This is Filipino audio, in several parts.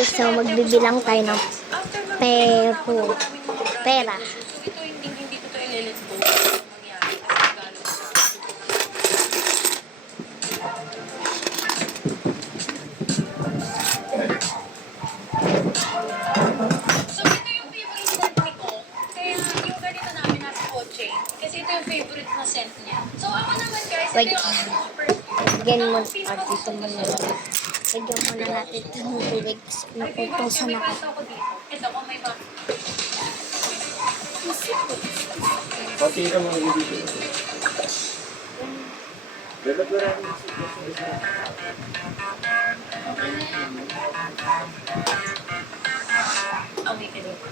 So, magbibilang tayo ng pera. So, ito hindi ko to i-let go. Mangyari. So, ito yung favorite scent nito. Kaya yung ganito namin nasa kotse. Kasi ito yung favorite na scent niya. So, ako naman guys, Wait. ito yung perfume. Again mo, dito mo na lang. Lagyan mo na natin ng tubig. Nakutusan ako. Ito, kung may ba? Okay ka mga ibigay. Dapat maraming sickness sa isa. Okay ka dito.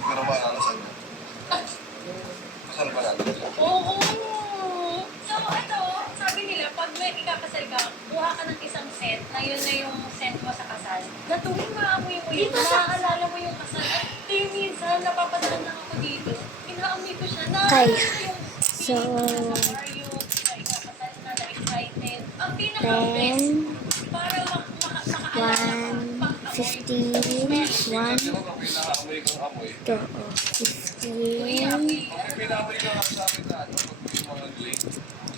Pero ba nalasan mo? Kasal ba natin? Oo! So, ito, sabi nila, pag may ikakasal ka, kuha ka ng isang set, na yun na yung set mo sa kasal. Na tuwing maamoy mo yun, naaalala mo yung kasal. At minsan, napapadaan lang ako dito. Inaamoy ko siya na Okay. yung So, ikakasal na excited. Ang 10, pinaka-best, para 1, 15, 1, 2, 15,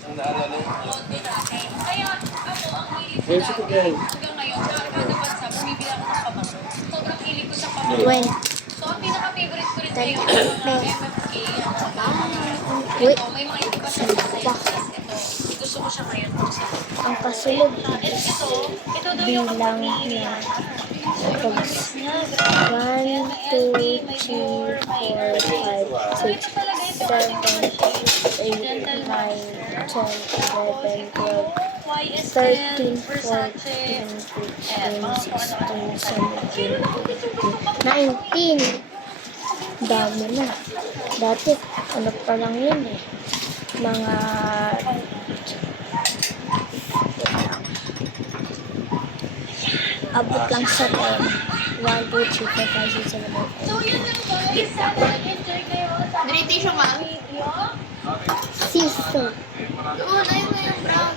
Ang naalala mo? Kaya ako, ang hilig ko Yes, ito yan. hanggang ngayon, kada bansa, bumibili ako ng pabango. Sobrang hilig ko sa pabango. 20. So, ang pinaka-favorite ko rin ngayon, Ten. mga MFK, Wait. ito, may mga hindi pa siya sa sa'yo. Ito, gusto ko siya ngayon. Ang kasunod, Ito daw yung bilang kapamilya. na 1, 2, 3, 4, 5, 6, 7, 8, 9, 10, 11, 12, 13, 14, 15, 16, 17, 19. Dami na. Dati, ano pa lang yun eh. Mga abot lang sa 10. 1, 2, 3, 4, 5, 6, 7, 8, So, yun lang guys. Sana nag-enjoy kayo sa British yung ma'am. video. Siso. Oo, na yung brown.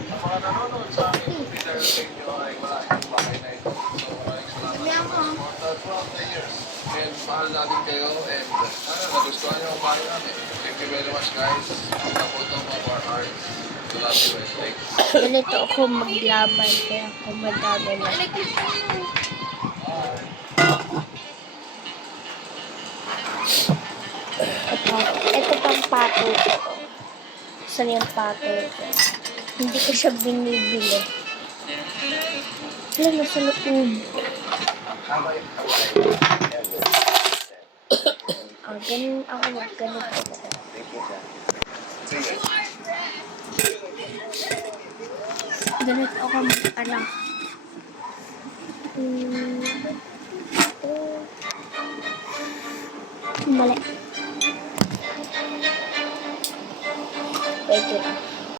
And mahal natin kayo and sana nagustuhan niyo ang paano namin. Thank you very much guys. From the bottom of our hearts. We love you and thanks. Ganito ako maglaban. Kaya ako madami na. Ito pang pato ko. Saan yung pato ko? Hindi ko siya binibili. Wala, nasa loob. Ganun ako ganito. Ganito ako mag-alang. Mali. Wait lang.